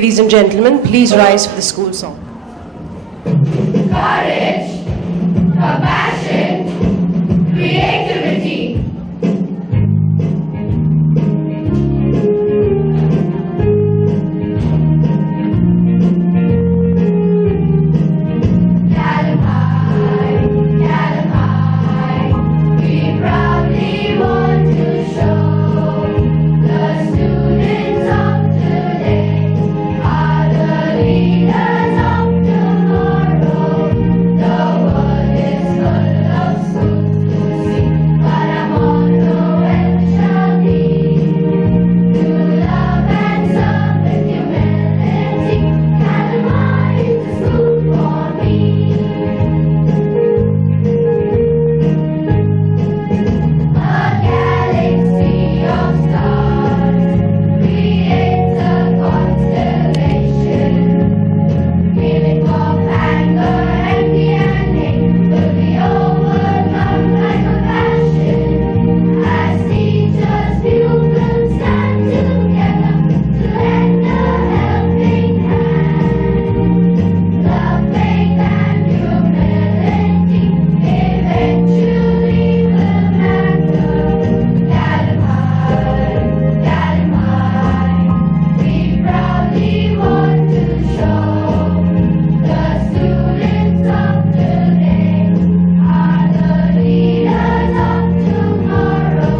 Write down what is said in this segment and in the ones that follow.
Ladies and gentlemen, please rise for the school song. Courage, compassion, creativity. Caelum High, we proudly want to show the students of today are the leaders of tomorrow. The world is full of schools to see, but our motto ever shall be to love and serve with humility. Caelum High is the school for me. A galaxy of stars creates a constellation. Feeling of anger, envy, and hate will be overcome by compassion. As teachers, pupils stand together to lend a helping hand. Love, faith, and humility eventually will matter. Caelum High, we proudly want to show the students of today are the leaders of tomorrow.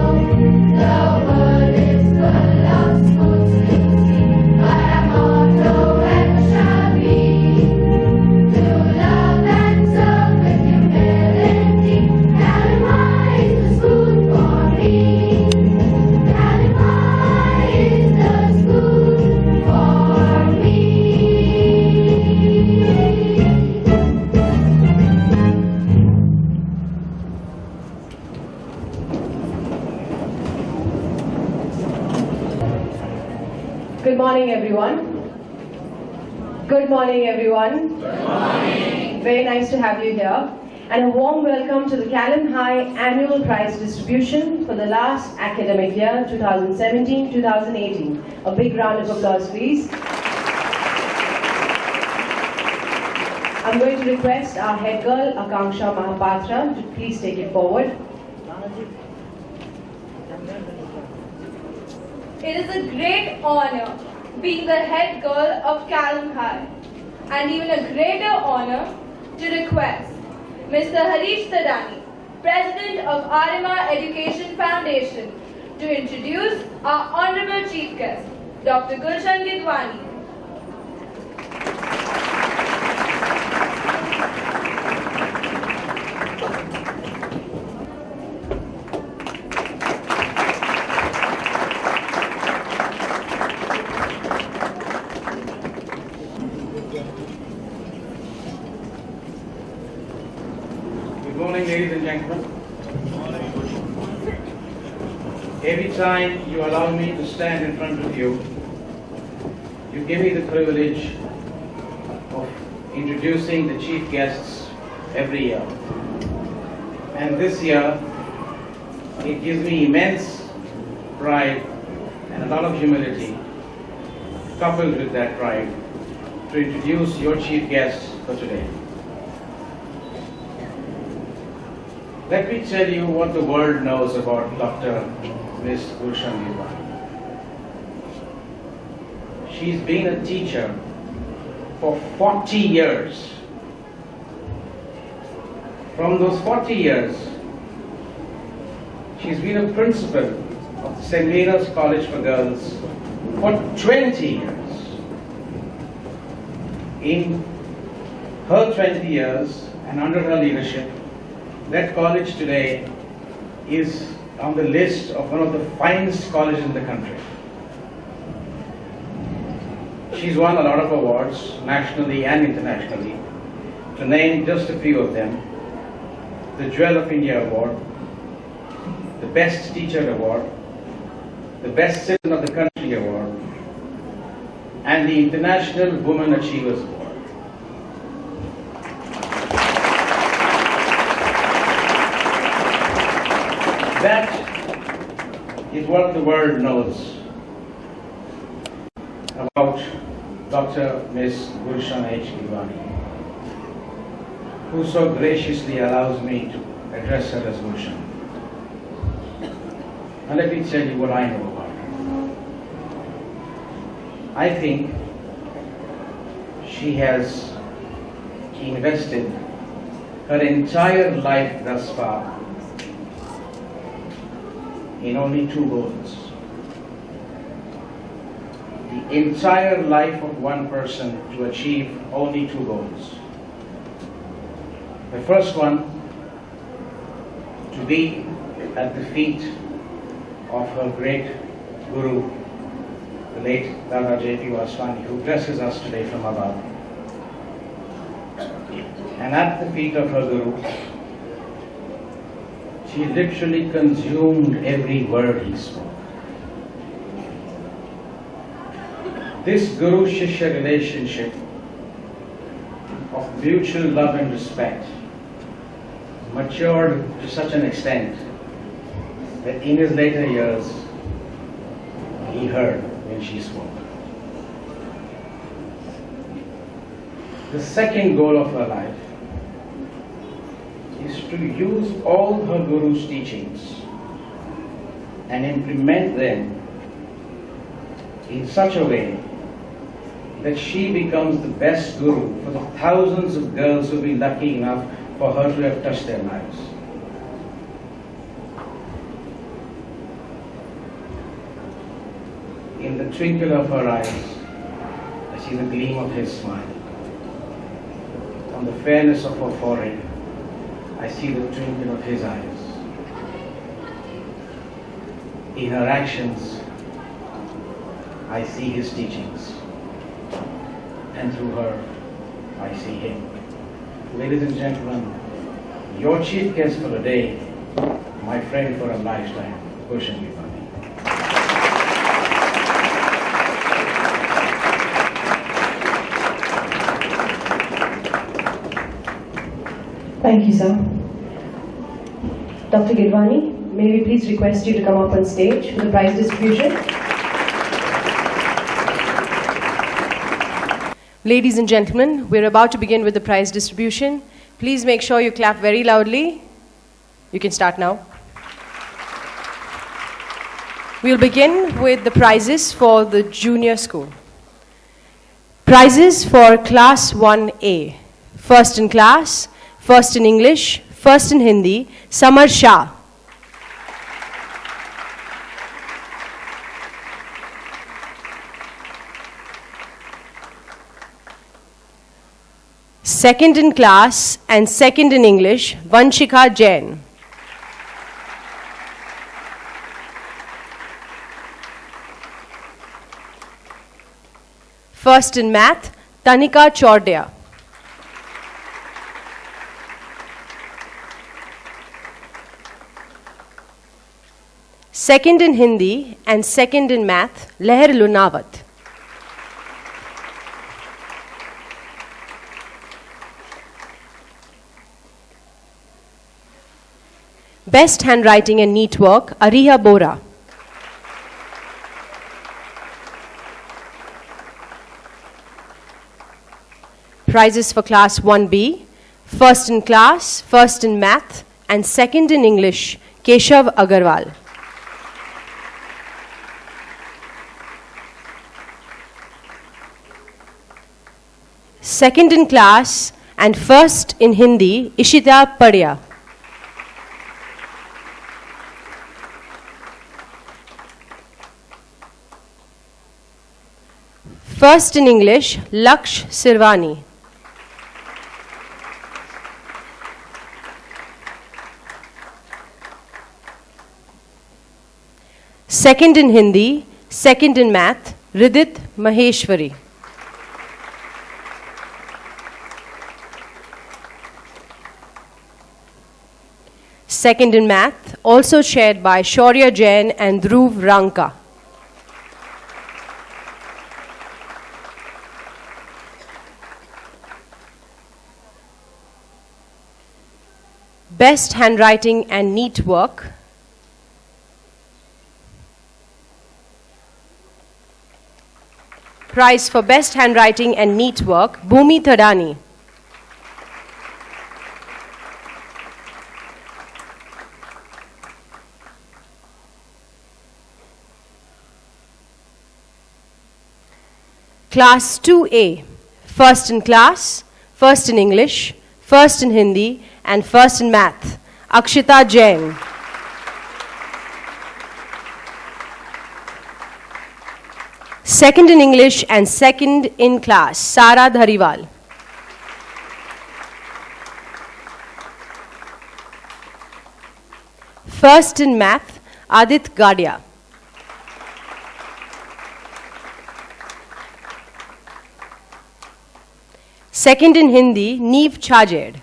The world is full of schools to see, but our motto ever shall be to love and serve with humility. Caelum High is the school for me. Caelum High is the school for me. Good morning, everyone. Good morning, everyone. Good morning. Very nice to have you here. And a warm welcome to the Caelum High Annual Prize Distribution for the last academic year, 2017-2018. A big round of applause, please. I'm going to request our head girl, Akanksha Mahapatra, to please take it forward. It is a great honor being the head girl of Caelum High, and even a greater honor to request Mr. Harish Tadani, President of Arima Education Foundation, to introduce our Honorable Chief Guest, Dr. Gulshan Gidwani. Good morning, ladies and gentlemen. Every time you allow me to stand in front of you, you give me the privilege of introducing the chief guests every year. And this year, it gives me immense pride and a lot of humility, coupled with that pride, to introduce your chief guests for today. Let me tell you what the world knows about Dr. Miss Gulshan Gidwani. She's been a teacher for 40 years. From those 40 years, she's been a principal of the St. Mary's College for Girls for 20 years. In her 20 years and under her leadership, that college today is on the list of one of the finest colleges in the country. She's won a lot of awards, nationally and internationally. To name just a few of them: the Jewel of India Award, the Best Teacher Award, the Best Citizen of the Country Award, and the International Women Achievers Award. That is what the world knows about Dr. Ms. Gulshan H. Gidwani, who so graciously allows me to address her as Gulshan. And let me tell you what I know about her. I think she has invested her entire life thus far in only two goals. The entire life of one person to achieve only two goals. The first one, to be at the feet of her great Guru, the late Dada J.P. Vaswani, who blesses us today from above. And at the feet of her Guru, she literally consumed every word he spoke. This Guru-Shishya relationship of mutual love and respect matured to such an extent that in his later years, he heard when she spoke. The second goal of her life is to use all her Guru's teachings and implement them in such a way that she becomes the best Guru for the thousands of girls who will be lucky enough for her to have touched their lives. In the twinkle of her eyes, I see the gleam of his smile. On the fairness of her forehead, I see the twinkle of his eyes. In her actions, I see his teachings. And through her, I see him. Ladies and gentlemen, your chief guest for the day, my friend for a lifetime, Gulshan Gidwani. Thank you, sir. Dr. Gidwani, may we please request you to come up on stage for the prize distribution. Ladies and gentlemen, we're about to begin with the prize distribution. Please make sure you clap very loudly. You can start now. We'll begin with the prizes for the junior school. Prizes for Class 1A. First in class, first in English, first in Hindi, Samar Shah. Second in class and second in English, Vanshika Jain. First in math, Tanika Chordia. Second in Hindi and second in math, Leher Lunawat. Best handwriting and neat work, Ariha Bora. Prizes for Class 1B, first in class, first in math, and second in English, Keshav Agarwal. Second in class and first in Hindi, Ishita Padya. First in English, Laksh Sirvani. Second in Hindi, second in math, Ridit Maheshwari. Second in math, also shared by Shaurya Jain and Dhruv Ranka. Best handwriting and neat work, prize for best handwriting and neat work, Bhumi Thadani. Class 2A, first in class, first in English, first in Hindi, and first in math, Akshita Jain. Second in English and second in class, Sara Dhariwal. First in math, Adit Gadia. Second in Hindi, Neev Chajed.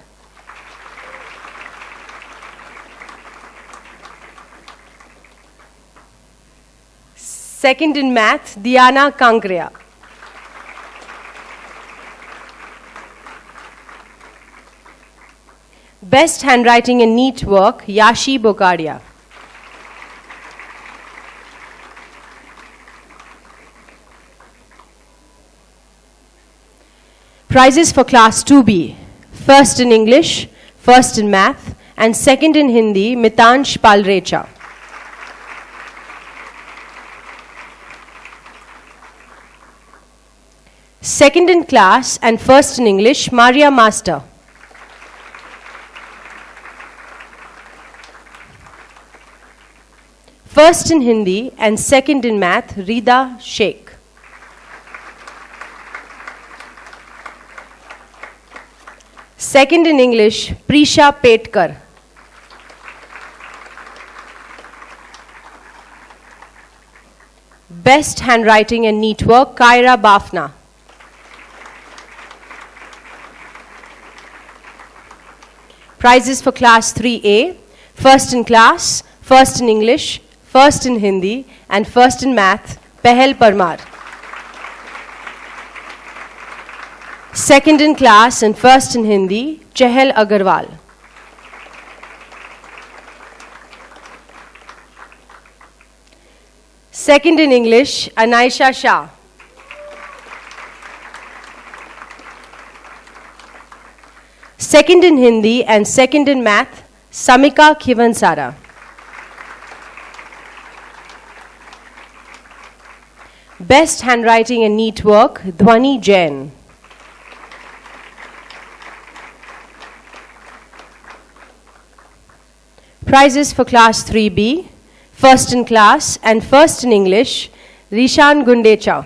Second in math, Diana Kankria. Best handwriting and neat work, Yashi Bokadia. Prizes for Class 2B, first in English, first in math, and second in Hindi, Mitansh Palrecha. Second in class and first in English, Maria Master. First in Hindi and second in math, Rida Sheikh. Second in English, Prisha Petkar. Best handwriting and neat work, Kaira Bafna. Prizes for Class 3A, first in class, first in English, first in Hindi, and first in math, Pehel Parmar. Second in class and first in Hindi, Chehel Agarwal. Second in English, Anaisha Shah. Second in Hindi and second in math, Samika Khivansara. Best handwriting and neat work, Dhwani Jain. Prizes for Class 3B, first in class and first in English, Rishan Gundecha.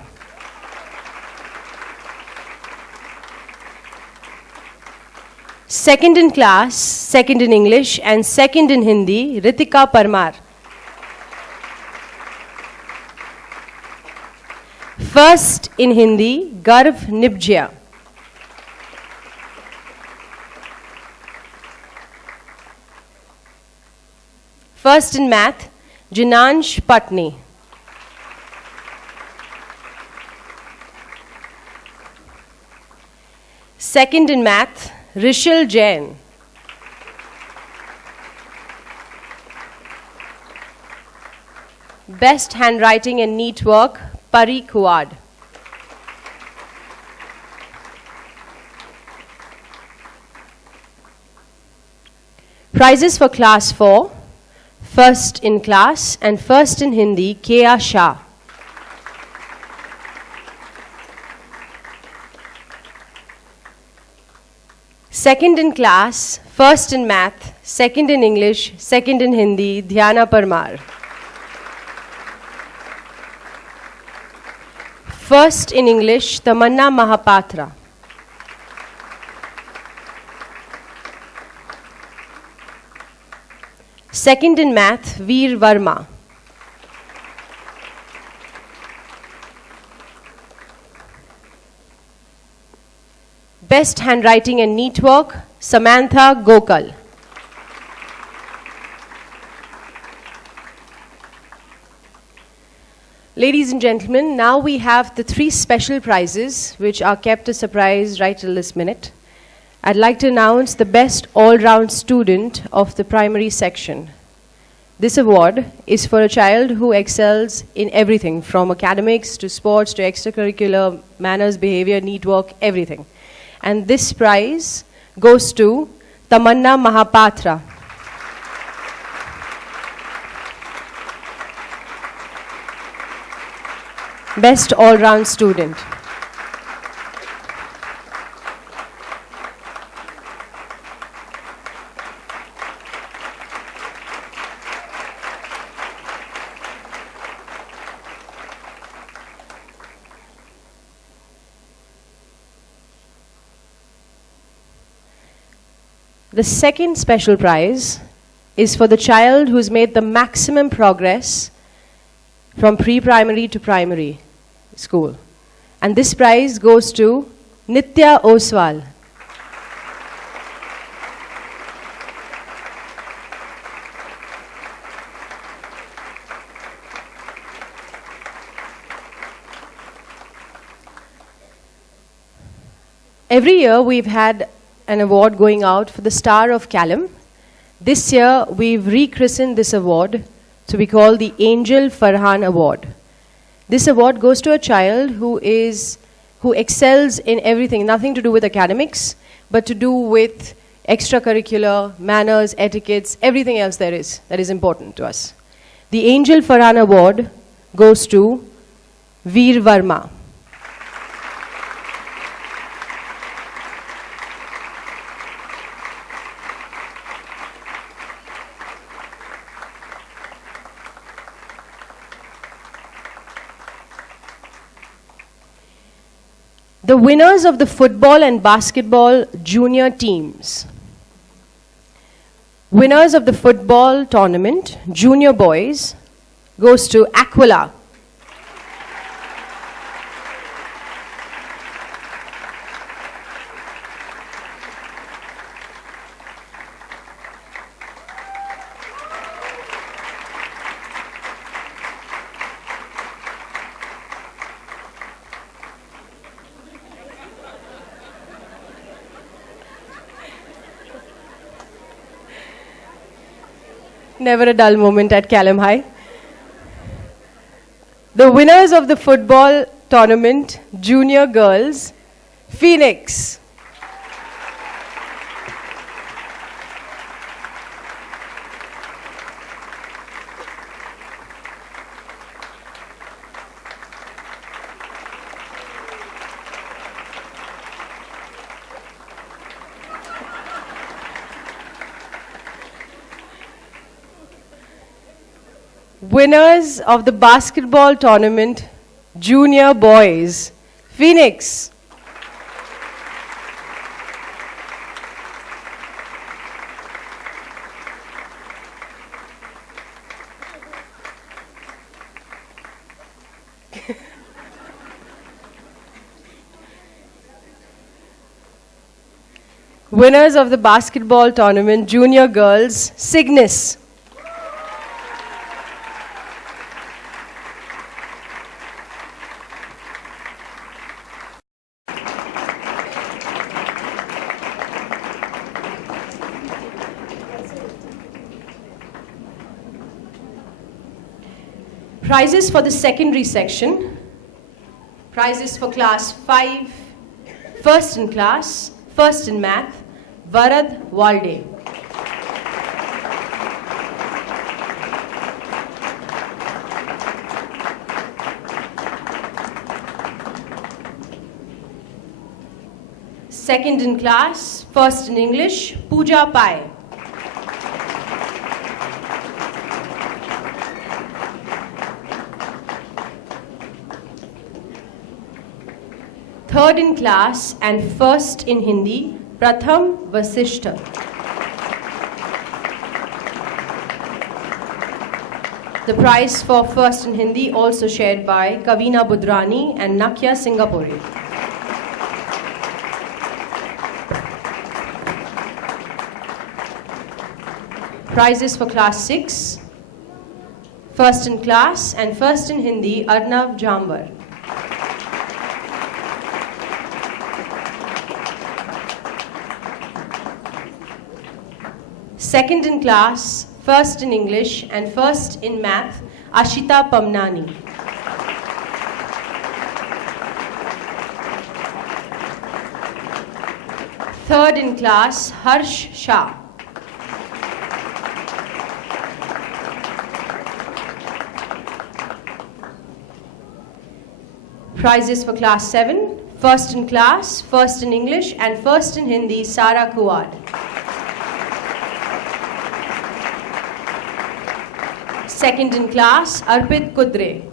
Second in class, second in English, and second in Hindi, Ritika Parmar. First in Hindi, Garv Nibjia. First in math, Jinansh Patni. Second in math, Rishil Jain. Best handwriting and neat work, Pari Kuad. Prizes for Class 4, first in class and first in Hindi, Kea Shah. Second in class, first in math, second in English, second in Hindi, Dhyana Parmar. First in English, Tamanna Mahapatra. Second in math, Veer Verma. Best handwriting and neat work, Samantha Gokal. Ladies and gentlemen, now we have the 3 special prizes which are kept a surprise right till this minute. I'd like to announce the best all-round student of the primary section. This award is for a child who excels in everything from academics to sports to extracurricular, manners, behavior, neat work, everything. And this prize goes to Tamanna Mahapatra. Best all-round student. The second special prize is for the child who's made the maximum progress from pre-primary to primary school. And this prize goes to Nitya Oswal. Every year we've had an award going out for the Star of Caelum. This year we've rechristened this award to be called the Angel Firaon Award. This award goes to a child who excels in everything, nothing to do with academics, but to do with extracurricular, manners, etiquettes, everything else that is important to us. The Angel Firaon Award goes to Veer Verma. The winners of the football and basketball junior teams. Winners of the football tournament, junior boys, goes to Aquila. Never a dull moment at Caelum High. The winners of the football tournament, junior girls, Phoenix. Winners of the basketball tournament, junior boys, Phoenix. Winners of the basketball tournament, junior girls, Cygnus. Prizes for the secondary section. Prizes for class 5, first in class, first in math, Varad Walde. Second in class, first in English, Pooja Pai. Third in class and first in Hindi, Pratham Vasishtha. The prize for first in Hindi also shared by Kavina Budrani and Nakya Singapore. Prizes for class 6, first in class and first in Hindi, Arnav Jamwar. Second in class, first in English, and first in math, Ashita Pamnani. Third in class, Harsh Shah. Prizes for class 7, first in class, first in English, and first in Hindi, Sara Kuwad. Second in class, Arpit Kudre.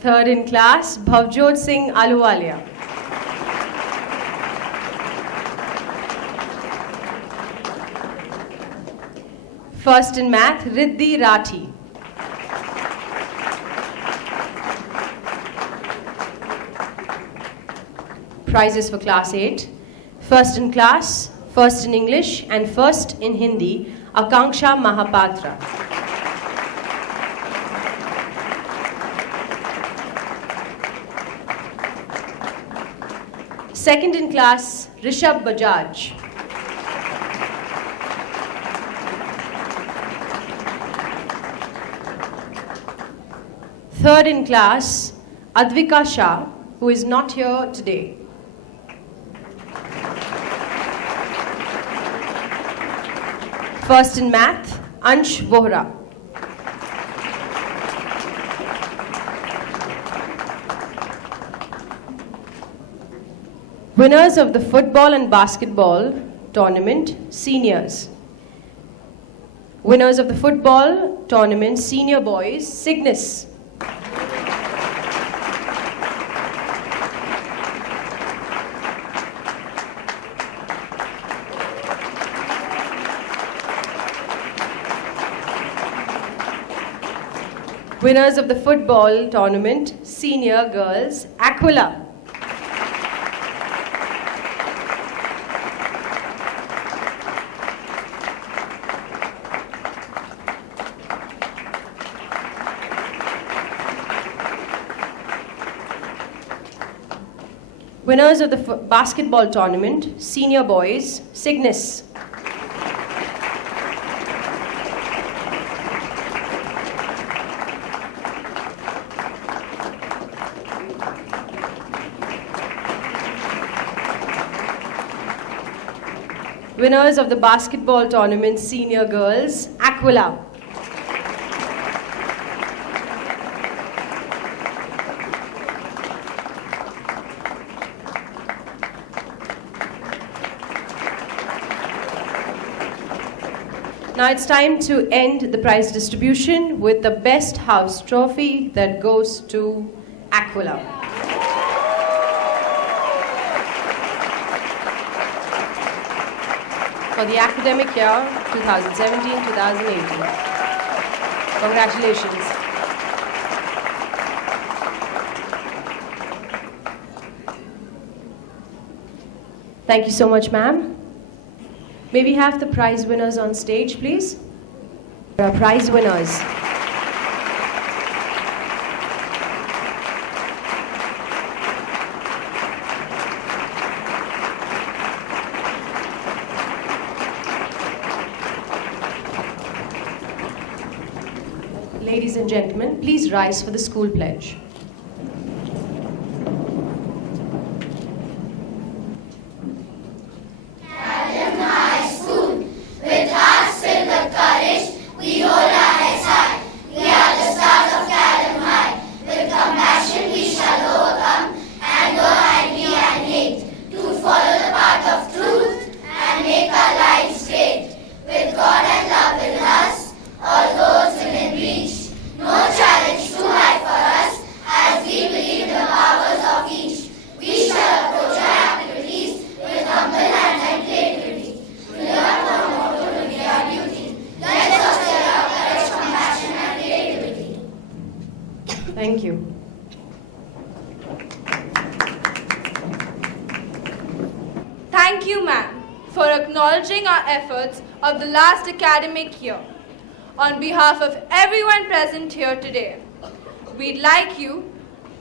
Third in class, Bhavjot Singh Aluwalia. First in math, Riddhi Rathi. Prizes for class 8. First in class, first in English, and first in Hindi, Akanksha Mahapatra. Second in class, Rishabh Bajaj. Third in class, Advika Shah, who is not here today. First in math, Ansh Vohra. Winners of the football and basketball tournament, seniors. Winners of the football tournament, senior boys, Cygnus. Winners of the football tournament, senior girls, Aquila. Winners of the basketball tournament, senior boys, Cygnus. Winners of the basketball tournament, senior girls, Aquila. Now it's time to end the prize distribution with the best house trophy that goes to Aquila. For the academic year 2017-2018. Congratulations. Thank you so much, ma'am. May we have the prize winners on stage, please? Our prize winners. Ladies and gentlemen, please rise for the school pledge. Thank you. Thank you, ma'am, for acknowledging our efforts of the last academic year. On behalf of everyone present here today, we'd like you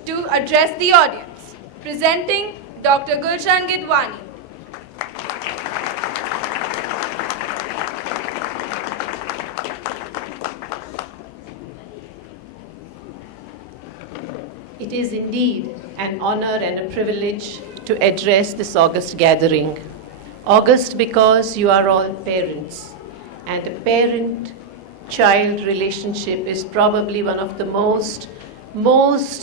to address the audience, presenting Dr. Gulshan Gidwani. It is indeed an honor and a privilege to address this august gathering. August because you are all parents, and a parent-child relationship is probably one of the most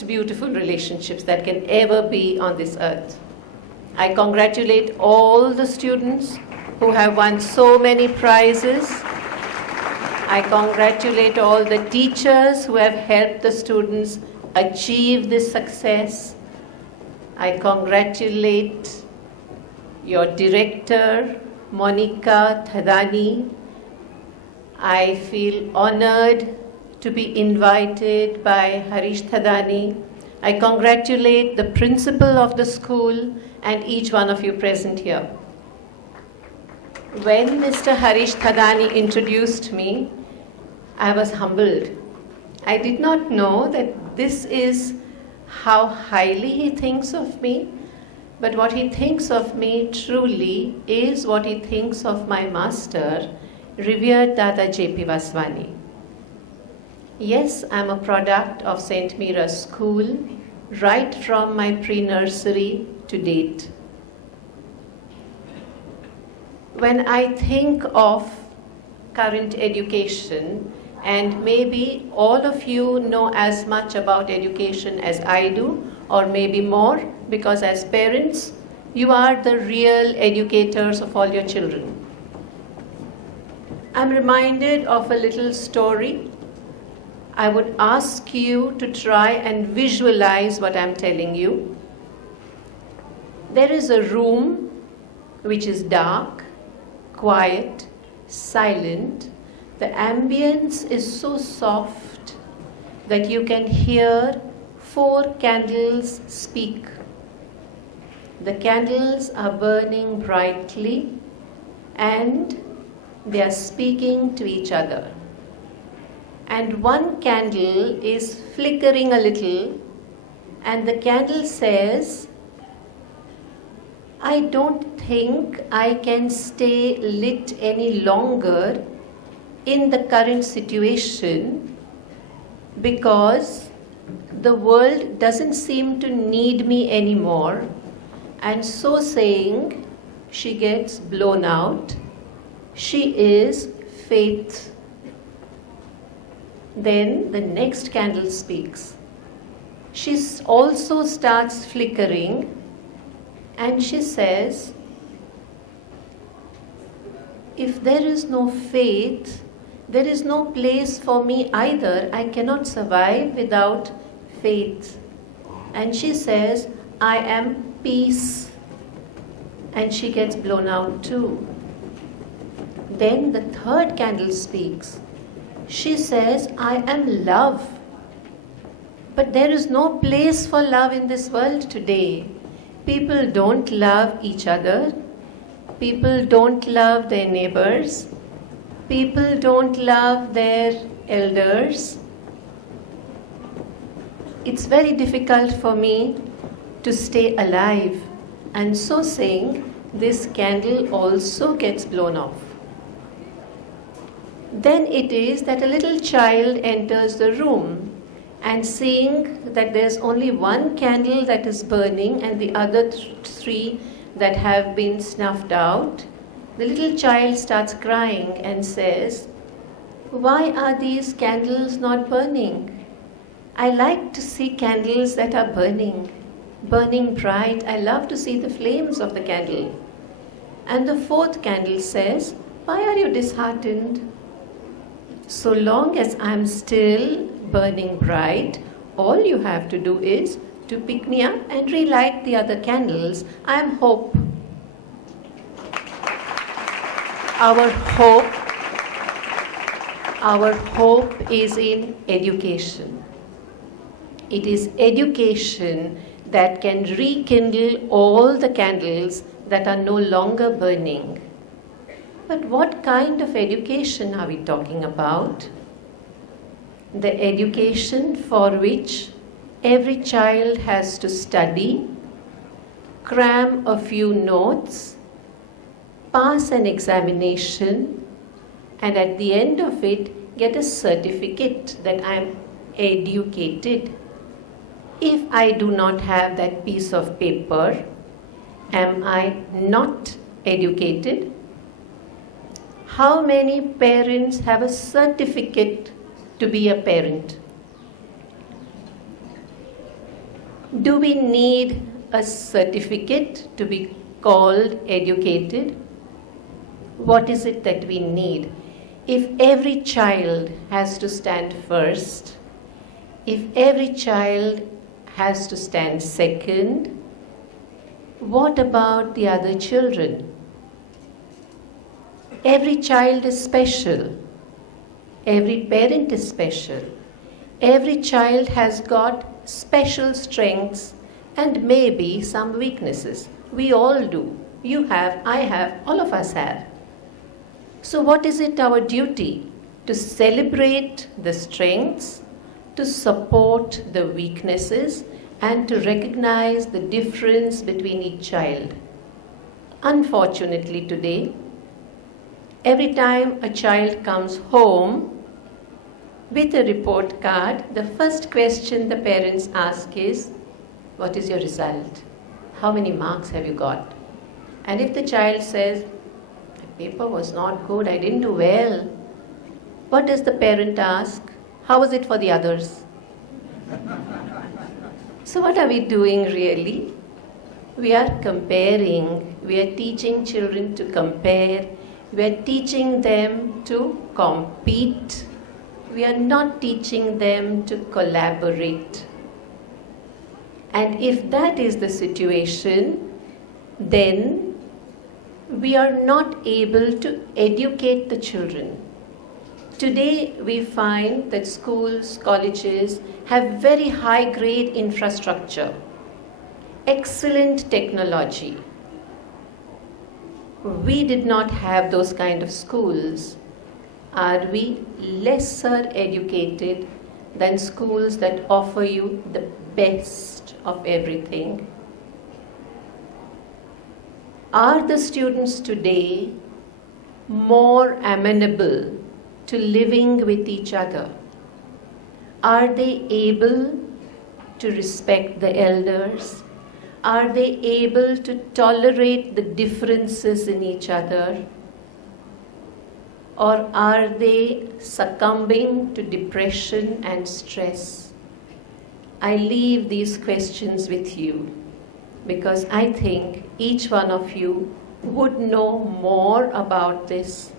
beautiful relationships that can ever be on this earth. I congratulate all the students who have won so many prizes. I congratulate all the teachers who have helped the students achieve this success. I congratulate your director, Monica Thadani. I feel honored to be invited by Harish Thadani. I congratulate the principal of the school and each one of you present here. When Mr. Harish Thadani introduced me, I was humbled. I did not know that this is how highly he thinks of me, but what he thinks of me truly is what he thinks of my master, revered Dada J.P. Vaswani. Yes, I am a product of St. Mira's School, right from my pre-nursery to date. When I think of current education, and maybe all of you know as much about education as I do, or maybe more, because as parents, you are the real educators of all your children. I'm reminded of a little story. I would ask you to try and visualize what I'm telling you. There is a room which is dark, quiet, silent. The ambience is so soft that you can hear 4 candles speak. The candles are burning brightly and they are speaking to each other. And one candle is flickering a little, and the candle says, I don't think I can stay lit any longer in the current situation because the world doesn't seem to need me anymore, and so saying, she gets blown out. She is Faith. Then the next candle speaks. She also starts flickering, and she says, if there is no faith, there is no place for me either. I cannot survive without faith. And she says, I am peace. And she gets blown out too. Then the third candle speaks. She says, I am love. But there is no place for love in this world today. People don't love each other. People don't love their neighbors. People don't love their elders. It's very difficult for me to stay alive. And so saying, this candle also gets blown off. Then it is that a little child enters the room, and seeing that there's only one candle that is burning and the other 3 that have been snuffed out, the little child starts crying and says, why are these candles not burning? I like to see candles that are burning bright. I love to see the flames of the candle. And the 4th candle says, why are you disheartened? So long as I'm still burning bright, all you have to do is to pick me up and relight the other candles. I'm hope. Our hope is in education. It is education that can rekindle all the candles that are no longer burning. But what kind of education are we talking about? The education for which every child has to study, cram a few notes, pass an examination, and at the end of it, get a certificate that I am educated. If I do not have that piece of paper, am I not educated? How many parents have a certificate to be a parent? Do we need a certificate to be called educated? What is it that we need? If every child has to stand first, if every child has to stand second, what about the other children? Every child is special. Every parent is special. Every child has got special strengths and maybe some weaknesses. We all do. You have, I have, all of us have. So what is it our duty? To celebrate the strengths, to support the weaknesses, and to recognize the difference between each child. Unfortunately today, every time a child comes home with a report card, the first question the parents ask is, what is your result? How many marks have you got? And if the child says, the paper was not good, I didn't do well, what does the parent ask? How was it for the others? So what are we doing really? We are comparing. We are teaching children to compare. We are teaching them to compete. We are not teaching them to collaborate. And if that is the situation, then we are not able to educate the children. Today we find that schools, colleges have very high grade infrastructure, excellent technology. We did not have those kind of schools. Are we lesser educated than schools that offer you the best of everything? Are the students today more amenable to living with each other? Are they able to respect the elders? Are they able to tolerate the differences in each other? Or are they succumbing to depression and stress? I leave these questions with you because I think each one of you would know more about this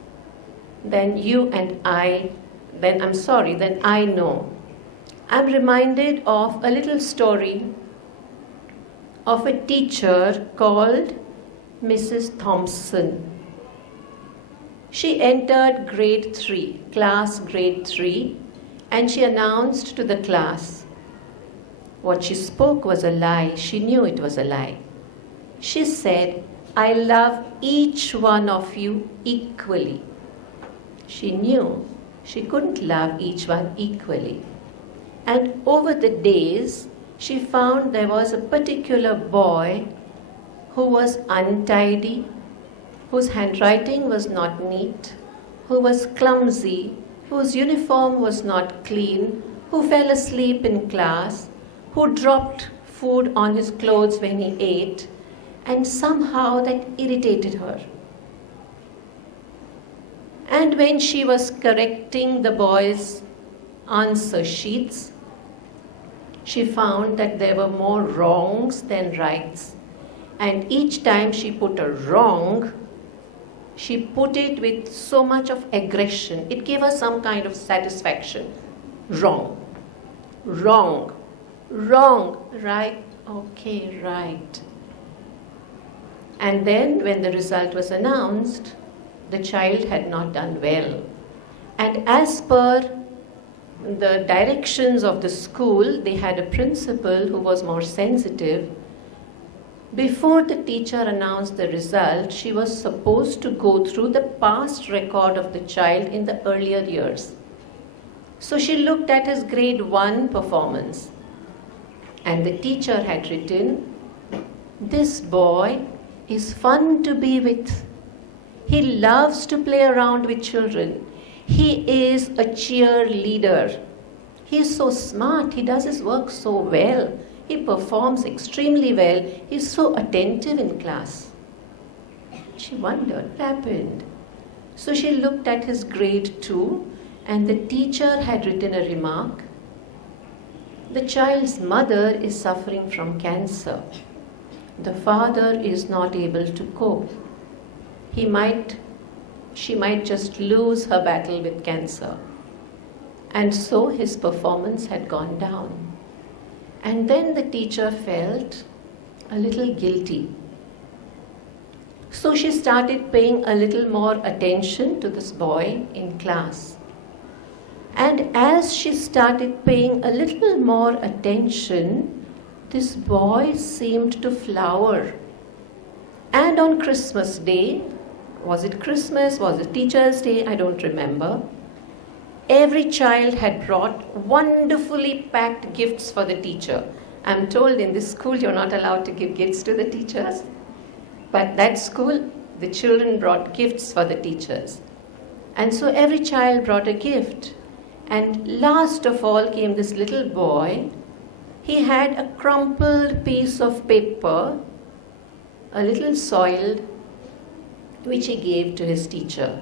than you and I, than I know. I'm reminded of a little story of a teacher called Mrs. Thompson. She entered class grade 3, and she announced to the class. What she spoke was a lie. She knew it was a lie. She said, I love each one of you equally. She knew she couldn't love each one equally. And over the days, she found there was a particular boy who was untidy, whose handwriting was not neat, who was clumsy, whose uniform was not clean, who fell asleep in class, who dropped food on his clothes when he ate, and somehow that irritated her. And when she was correcting the boys' answer sheets, she found that there were more wrongs than rights. And each time she put a wrong, she put it with so much of aggression. It gave her some kind of satisfaction. Wrong, wrong, wrong, right, okay, right. And then when the result was announced, the child had not done well. And as per the directions of the school, they had a principal who was more sensitive. Before the teacher announced the result, she was supposed to go through the past record of the child in the earlier years. So she looked at his grade 1 performance, and the teacher had written, This boy is fun to be with. He loves to play around with children. He is a cheerleader. He is so smart. He does his work so well. He performs extremely well. He is so attentive in class. She wondered what happened. So she looked at his grade 2, and the teacher had written a remark. The child's mother is suffering from cancer. The father is not able to cope. She might just lose her battle with cancer. And so his performance had gone down. And then the teacher felt a little guilty. So she started paying a little more attention to this boy in class. And as she started paying a little more attention, this boy seemed to flower. And on Christmas Day, was it Christmas, was it Teacher's Day, I don't remember, every child had brought wonderfully packed gifts for the teacher. I'm told in this school you're not allowed to give gifts to the teachers. But that school, the children brought gifts for the teachers. And so every child brought a gift. And last of all came this little boy. He had a crumpled piece of paper, a little soiled, which he gave to his teacher.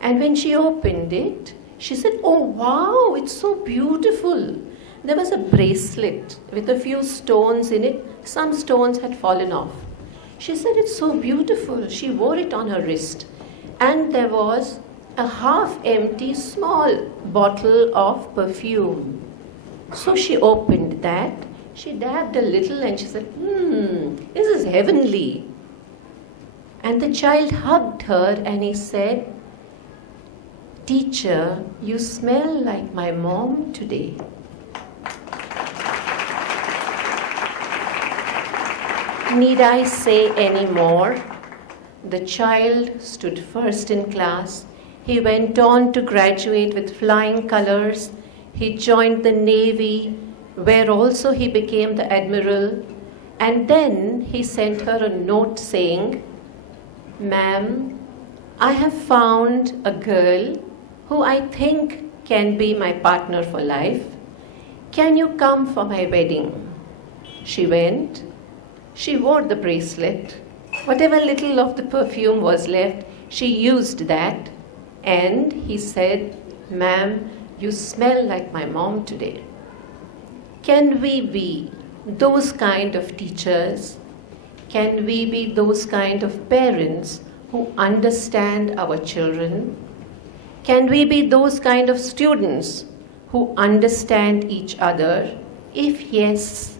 And when she opened it, she said, "Oh wow, it's so beautiful." There was a bracelet with a few stones in it. Some stones had fallen off. She said, "It's so beautiful." She wore it on her wrist. And there was a half-empty small bottle of perfume. So she opened that. She dabbed a little and she said, "This is heavenly." And the child hugged her and he said, "Teacher, you smell like my mom today." Need I say any more? The child stood first in class. He went on to graduate with flying colors. He joined the Navy, where also he became the admiral. And then he sent her a note saying, "Ma'am, I have found a girl who I think can be my partner for life. Can you come for my wedding?" She went. She wore the bracelet. Whatever little of the perfume was left, she used that. And he said, "Ma'am, you smell like my mom today." Can we be those kind of teachers? Can we be those kind of parents who understand our children? Can we be those kind of students who understand each other? If yes,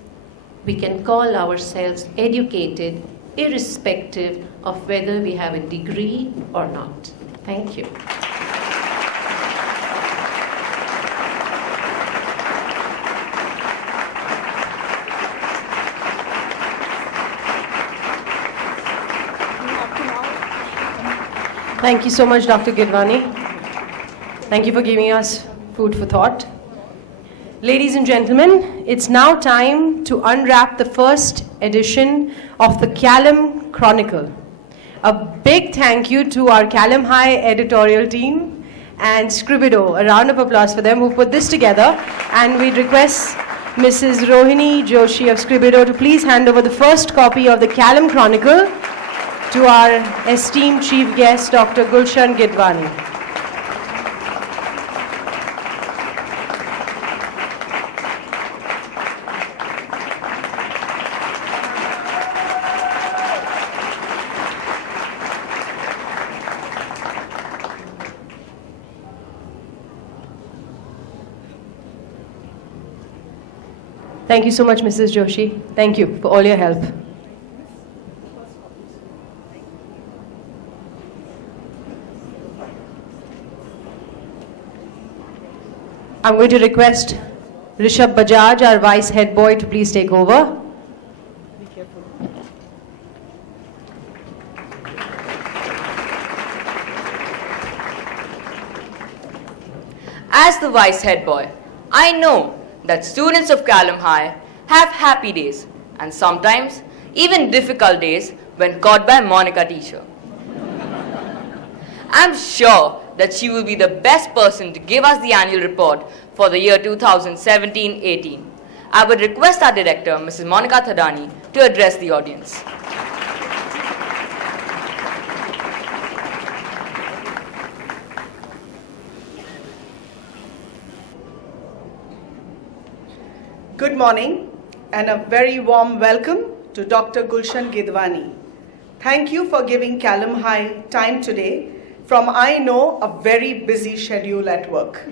we can call ourselves educated, irrespective of whether we have a degree or not. Thank you. Thank you so much, Dr. Gidwani. Thank you for giving us food for thought. Ladies and gentlemen, it's now time to unwrap the first edition of the Caelum Chronicle. A big thank you to our Caelum High editorial team and Scribido. A round of applause for them who put this together. And we request Mrs. Rohini Joshi of Scribido to please hand over the first copy of the Caelum Chronicle to our esteemed chief guest, Dr. Gulshan Gidwani. Thank you so much, Mrs. Joshi. Thank you for all your help. I'm going to request Rishabh Bajaj, our vice head boy, to please take over. Be careful. As the vice head boy, I know that students of Caelum High have happy days and sometimes even difficult days when caught by Monica teacher. I'm sure that she will be the best person to give us the annual report for the year 2017-18. I would request our director, Mrs. Monica Thadani, to address the audience. Good morning and a very warm welcome to Dr. Gulshan Gidwani. Thank you for giving Caelum High time today from, I know, a very busy schedule at work.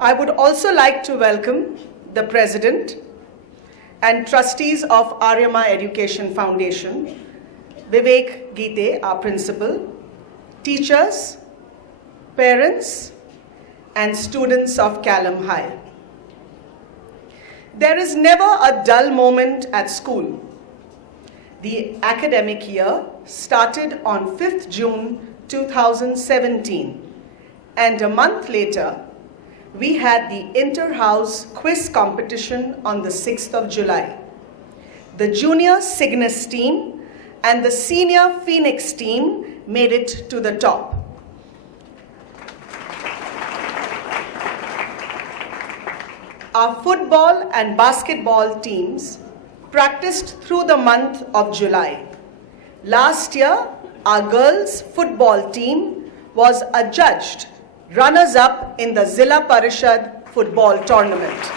I would also like to welcome the President and trustees of Aryama Education Foundation, Vivek Geete, our principal, teachers, parents, and students of Caelum High. There is never a dull moment at school. The academic year started on 5th June 2017, and a month later, we had the inter-house quiz competition on the 6th of July. The junior Cygnus team and the senior Phoenix team made it to the top. Our football and basketball teams practiced through the month of July. Last year, our girls' football team was adjudged runners-up in the Zilla Parishad football tournament.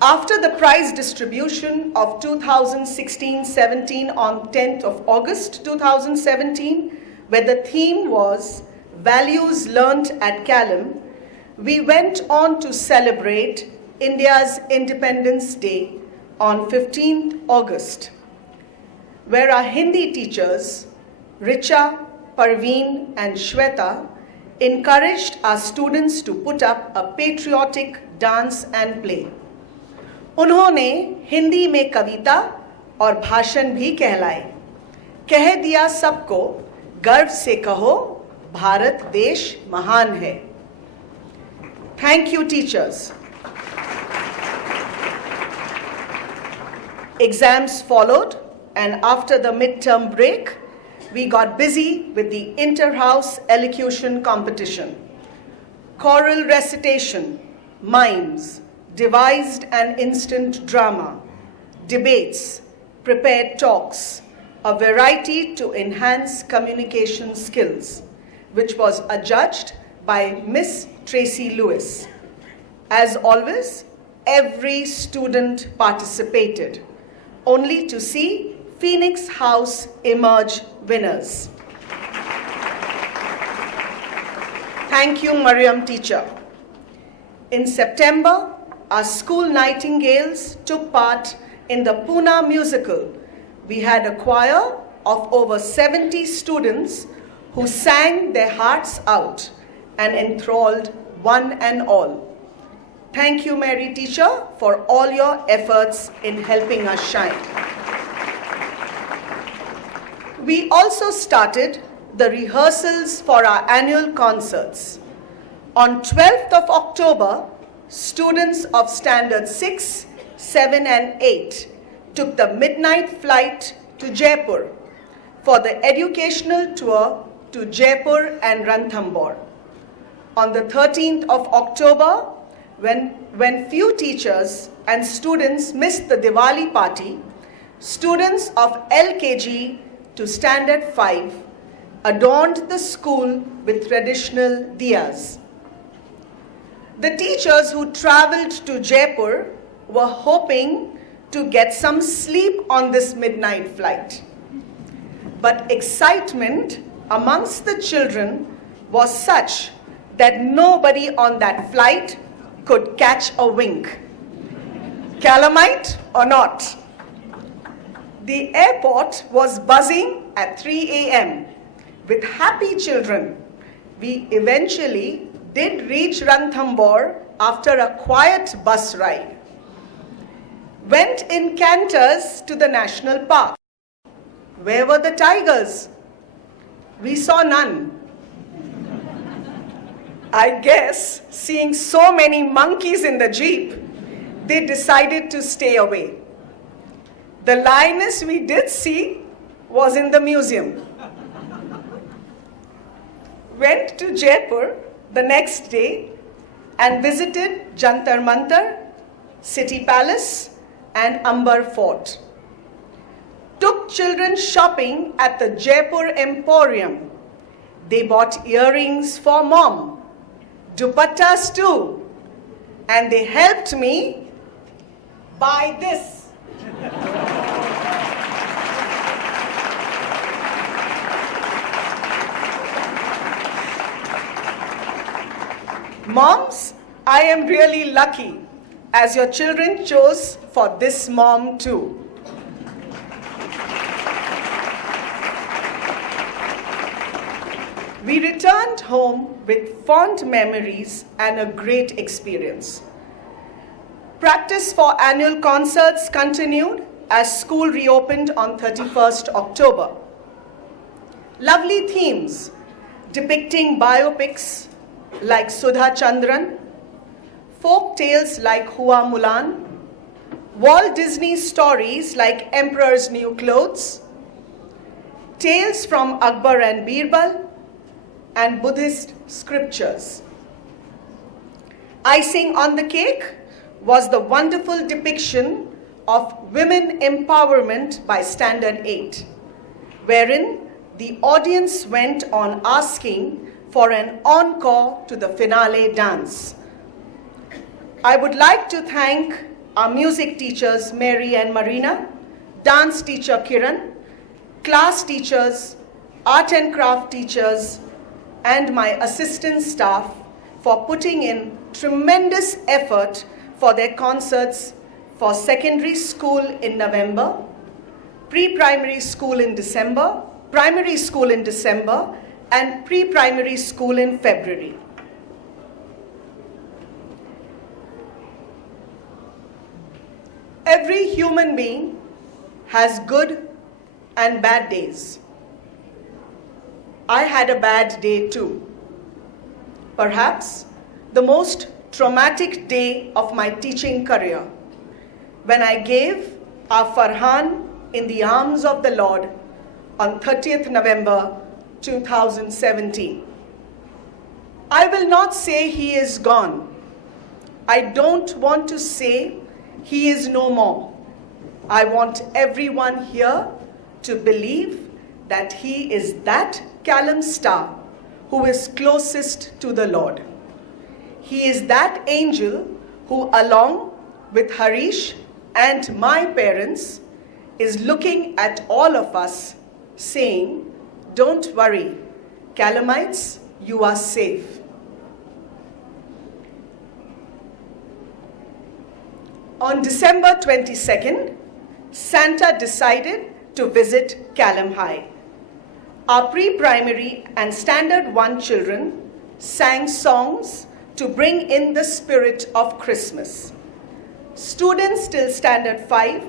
After the prize distribution of 2016-17 on 10th of August 2017, where the theme was Values Learnt at Caelum, we went on to celebrate India's Independence Day on 15th August, where our Hindi teachers, Richa, Parveen, and Shweta, encouraged our students to put up a patriotic dance and play. उन्होंने हिंदी में कविता और भाषण भी कहलाए, कह दिया सबको गर्व से कहो भारत देश महान है. Thank you, teachers. Exams followed, and after the midterm break, we got busy with the inter-house elocution competition. Choral recitation, mimes, devised and instant drama, debates, prepared talks, a variety to enhance communication skills, which was adjudged by Miss Tracy Lewis. As always, every student participated, only to see Phoenix House emerge winners. Thank you, Mariam teacher. In September, our school nightingales took part in the Pune musical. We had a choir of over 70 students who sang their hearts out and enthralled one and all. Thank you, Mary teacher, for all your efforts in helping us shine. We also started the rehearsals for our annual concerts. On 12th of October, students of Standard 6, 7 and 8 took the midnight flight to Jaipur for the educational tour to Jaipur and Ranthambore. On the 13th of October, when few teachers and students missed the Diwali party, students of LKG to Standard 5 adorned the school with traditional diyas. The teachers who traveled to Jaipur were hoping to get some sleep on this midnight flight. But excitement amongst the children was such that nobody on that flight could catch a wink. Calamite or not. The airport was buzzing at 3 a.m. with happy children. We eventually did reach Ranthambore after a quiet bus ride. Went in canters to the national park. Where were the tigers? We saw none. I guess seeing so many monkeys in the jeep, they decided to stay away. The lioness we did see was in the museum. Went to Jaipur the next day and visited Jantar Mantar, City Palace, and Amber Fort. Took children shopping at the Jaipur Emporium. They bought earrings for mom, dupattas too, and they helped me buy this. Moms, I am really lucky as your children chose for this mom too. We returned home with fond memories and a great experience. Practice for annual concerts continued as school reopened on 31st October. Lovely themes depicting biopics like Sudha Chandran, folk tales like Hua Mulan, Walt Disney stories like Emperor's New Clothes, tales from Akbar and Birbal, and Buddhist scriptures. Icing on the cake was the wonderful depiction of women empowerment by Standard 8, wherein the audience went on asking for an encore to the finale dance. I would like to thank our music teachers Mary and Marina, dance teacher Kiran, class teachers, art and craft teachers, and my assistant staff for putting in tremendous effort for their concerts for secondary school in November, pre-primary school in December, primary school in December, and pre-primary school in February. Every human being has good and bad days. I had a bad day too. Perhaps the most traumatic day of my teaching career, when I gave our Farhan in the arms of the Lord on 30th November 2017. I will not say he is gone. I don't want to say he is no more. I want everyone here to believe that he is that Caelum star who is closest to the Lord. He is that angel who, along with Harish and my parents, is looking at all of us saying, "Don't worry, Caelumites, you are safe." On December 22nd, Santa decided to visit Caelum High. Our pre-primary and Standard 1 children sang songs to bring in the spirit of Christmas. Students till Standard 5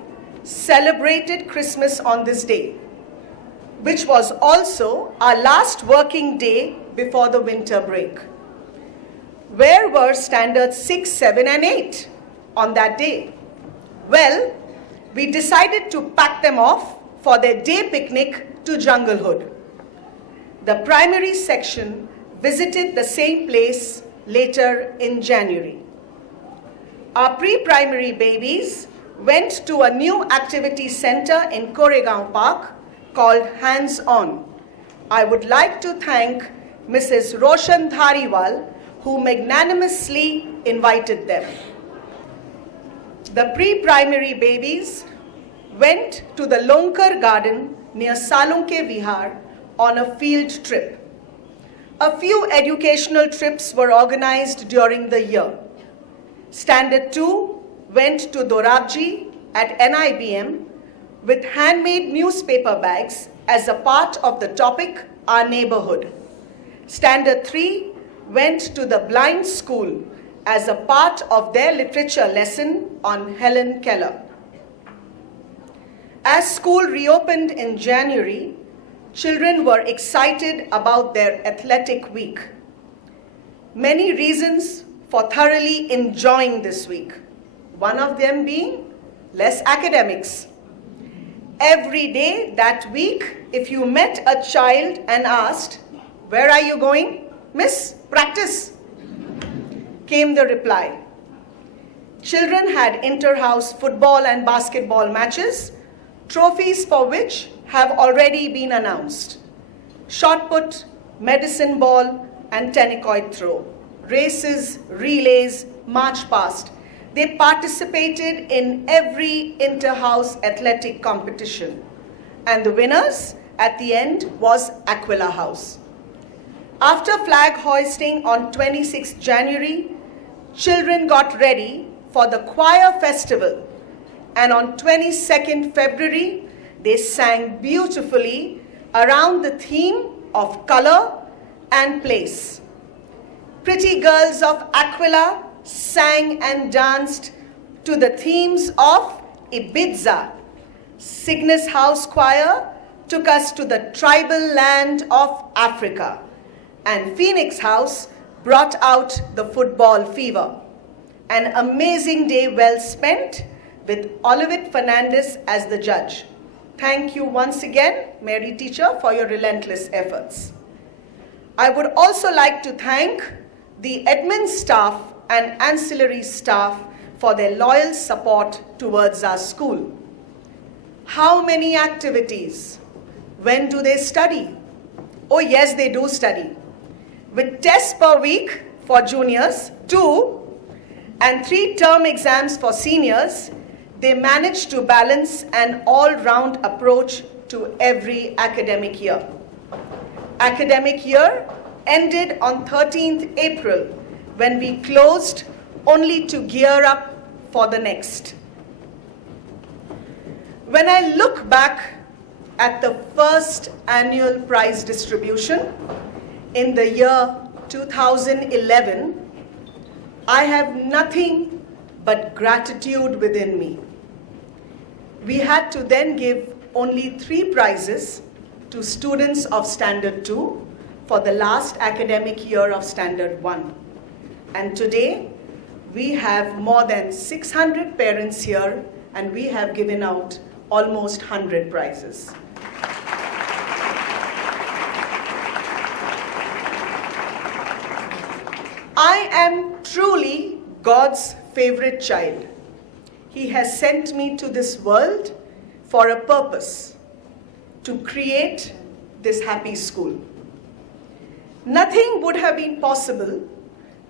celebrated Christmas on this day, which was also our last working day before the winter break. Where were Standards 6, 7, and 8 on that day? Well, we decided to pack them off for their day picnic to Junglehood. The primary section visited the same place later in January. Our pre-primary babies went to a new activity center in Koregaon Park called Hands On. I would like to thank Mrs. Roshan Dhariwal, who magnanimously invited them. The pre-primary babies went to the Lonkar Garden near Salunke Vihar on a field trip. A few educational trips were organized during the year. Standard 2 went to Dorabji at NIBM with handmade newspaper bags as a part of the topic Our Neighborhood. Standard 3 went to the blind school as a part of their literature lesson on Helen Keller. As school reopened in January, children were excited about their athletic week. Many reasons for thoroughly enjoying this week. one of them being less academics. Every day that week, if you met a child and asked, "Where are you going?" "Miss, practice," came the reply. Children had inter-house football and basketball matches, trophies for which have already been announced. Shot put, medicine ball, and tennis throw. Races, relays, march past. They participated in every inter-house athletic competition. And the winners at the end was Aquila House. After flag hoisting on 26th January, children got ready for the choir festival. And on 22nd February, they sang beautifully around the theme of color and place. Pretty girls of Aquila sang and danced to the themes of Ibiza. Cygnus House Choir took us to the tribal land of Africa. And Phoenix House brought out the football fever. An amazing day well spent with Olivette Fernandez as the judge. Thank you once again, Mary teacher, for your relentless efforts. I would also like to thank the admin staff and ancillary staff for their loyal support towards our school. How many activities? When do they study? Oh yes, they do study. With tests per week for juniors, 2, and 3 term exams for seniors, they managed to balance an all-round approach to every academic year. Academic year ended on 13th April when we closed only to gear up for the next. When I look back at the first annual prize distribution in the year 2011, I have nothing but gratitude within me. We had to then give only 3 prizes to students of Standard 2 for the last academic year of Standard 1. And today, we have more than 600 parents here, and we have given out almost 100 prizes. I am truly God's favorite child. He has sent me to this world for a purpose, to create this happy school. Nothing would have been possible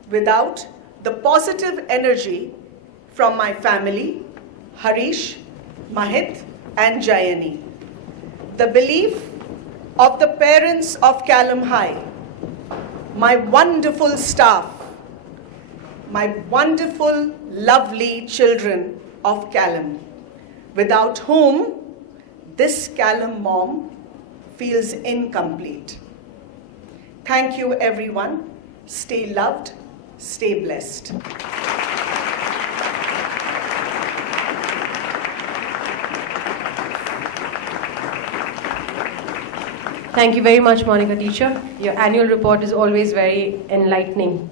without the positive energy from my family, Harish, Mahit, and Jayani. The belief of the parents of Caelum High, my wonderful staff, my wonderful, lovely children of Caelum, without whom this Caelum mom feels incomplete. Thank you, everyone. Stay loved, stay blessed. Thank you very much, Monica teacher. Your annual report is always very enlightening.